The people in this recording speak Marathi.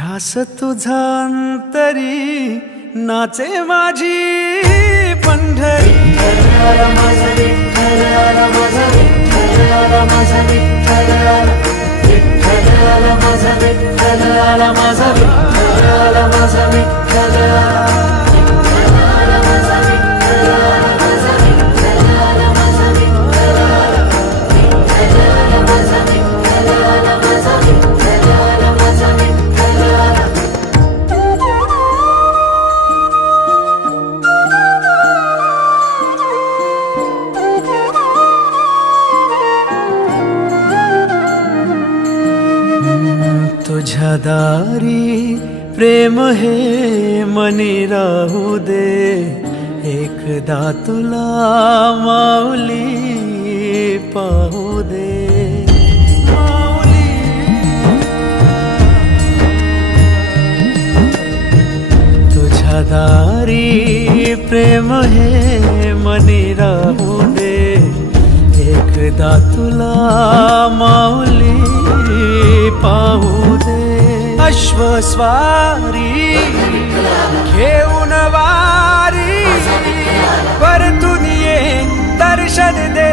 ध्यास तुझा अंतरी नाचे माझी पंढरी। तुझ्या दारी प्रेम हे मनी राहू दे, एकदा तुला माऊली पाहू दे। माऊली तुझ्या दारी प्रेम हे मनी राहू दे, एकदा तुला माऊली पाहू दे। अश्वस्वारी घेऊन वारी, परतून ये दर्शन दे।